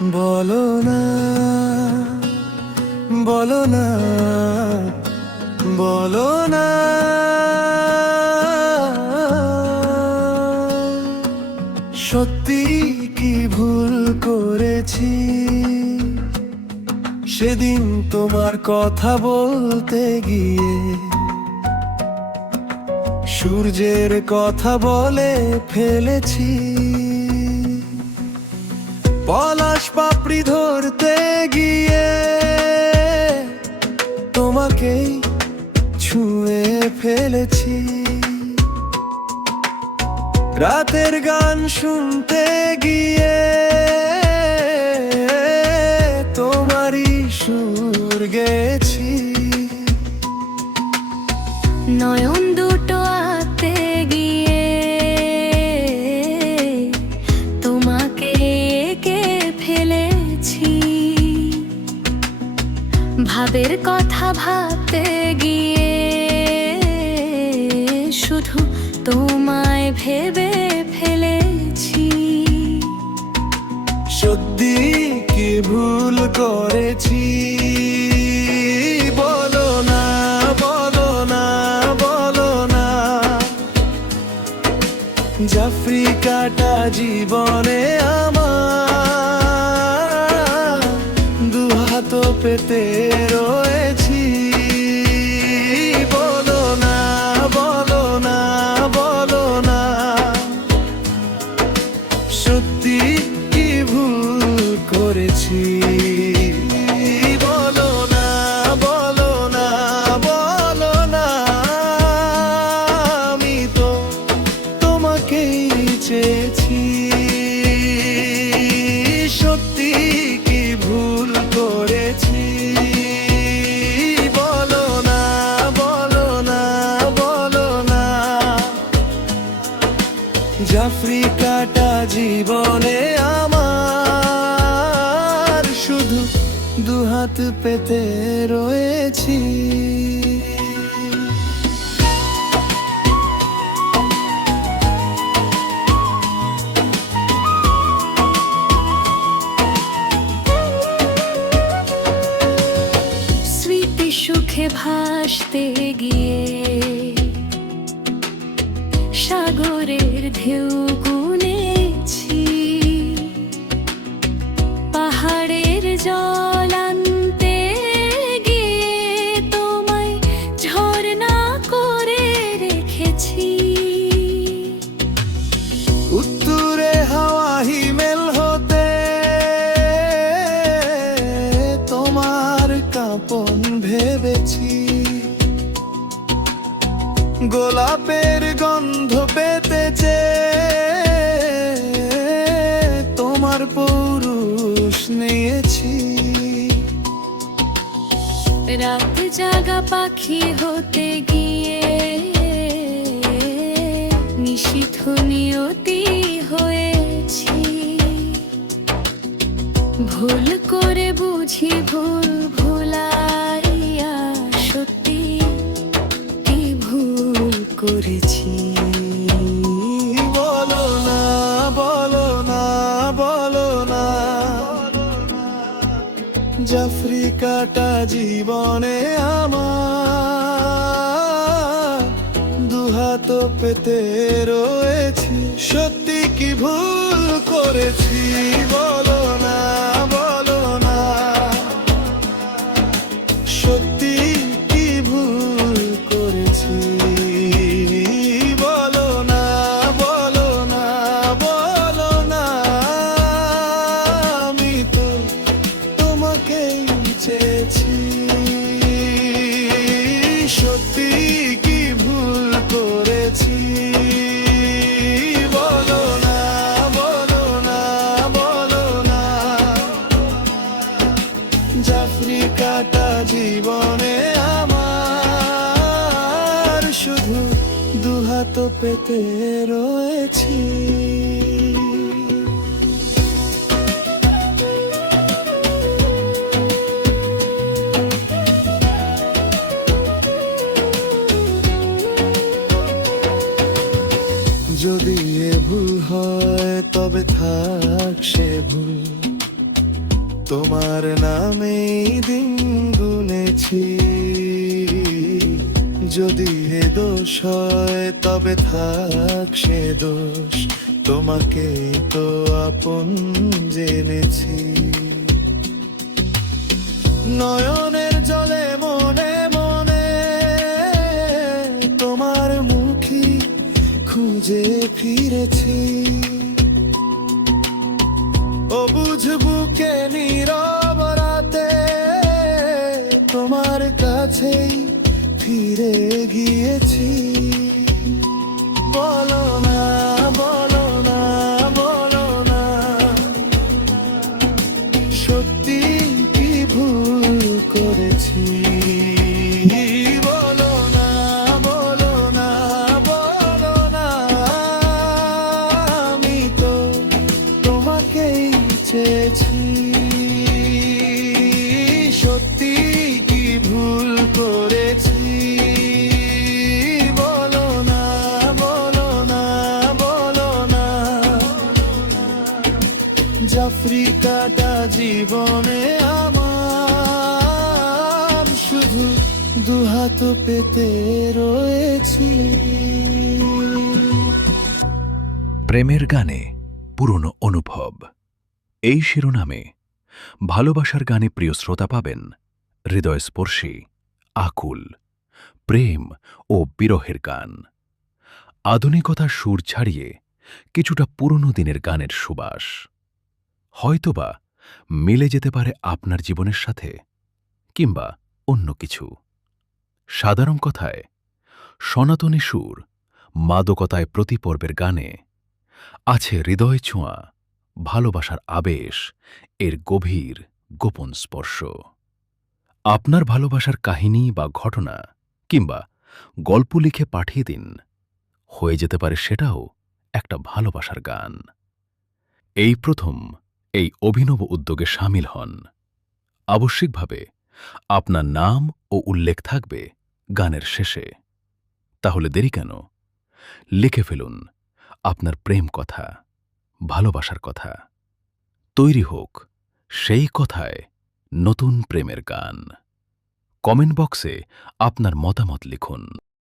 বলো না, বলো না, বলো না, সত্যি কি ভুল করেছি সেদিন তোমার কথা বলতে গিয়ে? সূর্যের কথা বলে ফেলেছি, পলাশ পাপড়ি ধরতে গিয়ে তোমাকেই ছুঁয়ে ফেলেছি। রাতের গান শুনতে গিয়ে তোমারই সুর গেছি। নয়ন দুটো আঁকতে গিয়ে তোমাকে এঁকে ফেলেছি। ভাবের কথা ভাবতে গিয়ে শুধু তোমায় ভেবে ফেলেছি। সত্যি কি ভুল করেছি? বলো না, বলো না, বলো না, জাফরি কাটা জীবনে আমার দুহাত পেতে রয়েছি। বলো না, বলো না, বলো না, সত্যি কি ভুল করেছি? বলো না, বলো না, বলো না, আমি তো তোমাকেই চেয়েছি। সত্যি কি ভুল করেছি? বলো না, বলো না, বলো না, জাফরি কাটা জীবনে আমার শুধু দুহাত পেতে রয়েছি। স্মৃতি সুখে ভাসতে গিয়ে সাগরের ঢেউ গুনেছি। পাহাড়ের জল আনতে গিয়ে তোমায় ঝরনা করে রেখেছি। উত্তরে হাওয়া হিমেল হতে তোমার কাঁপন ভেবেছি। গোলাপের গন্ধ পেতেছে তোমার পৌরুষ নিয়েছি। রাত জাগা পাখি হতে গিয়ে নিশীথ নিয়তি হয়েছি। ভুল করে বুঝি ভুল ভুলাইয়া সত্যি কি ভুল করেছি? বলো না, বলো না, বলো না, জাফরি কাটা জীবনে আমার দুহাত পেতে রয়েছি। সত্যি কি ভুল করেছি? বলো না, বলো না, সত্যি কি ভুল করেছি? বলো না, বলো না, বলো না, আমি তো তোমাকেই চেয়েছি। সত্যি কি ভুল করেছি? বলো না, বলো না, বলো না, জাফরি কাটা জীবনে আমার শুধু দুহাত পেতে রয়েছি। যদি এ ভুল হয় তবে থাক সে ভুল, তোমার নামেই দিন গুনেছি। যদি হে দোষ হয় তবে থাক সে দোষ, তোমাকে তো আপন জেনেছি। নয়নের জলে মনে মনে তোমার মুখী খুঁজে ফিরেছি। ও বুঝবুকে নীরব রাতে তোমার কাছেই ফিরে গিয়েছি। বলো না, বলো না, বলো না, সত্যি কি ভুল করেছি। বলো না, বলো না, বলো না, আমি তো তোমাকেই চেয়েছি। সত্যি কি ভুল করেছি। বলো না, বলো না, বলো না, জাফরি কাটা জীবনে আমার শুধু দুহাত পেতে রয়েছি। প্রেমের গানে পুরনো অনুভব, এই শিরোনামে ভালোবাসার গানে প্রিয় শ্রোতা পাবেন হৃদয়স্পর্শী, আকুল, প্রেম ও বিরহের গান। আধুনিকতার সুর ছাড়িয়ে কিছুটা পুরনো দিনের গানের সুবাস। হয়তোবা মিলে যেতে পারে আপনার জীবনের সাথে, কিংবা অন্য কিছু। সাধারণ কথায় সনাতনী সুর, মাদকতায় প্রতি পর্বের গানে আছে হৃদয় ছোঁয়া, ভালোবাসার আবেশ, এর গভীর গোপন স্পর্শ। আপনার ভালোবাসার কাহিনী বা ঘটনা কিংবা গল্প লিখে পাঠিয়ে দিন, হয়ে যেতে পারে সেটাও একটা ভালোবাসার গান। এই প্রথম এই অভিনব উদ্যোগে সামিল হন। আবশ্যিকভাবে আপনার নাম ও উল্লেখ থাকবে গানের শেষে। তাহলে দেরি কেন? লিখে ফেলুন আপনার প্রেম কথা, ভালোবাসার কথা। তৈরি হোক সেই কথায় নতুন প্রেমের গান। কমেন্ট বক্সে আপনার মতামত লিখুন।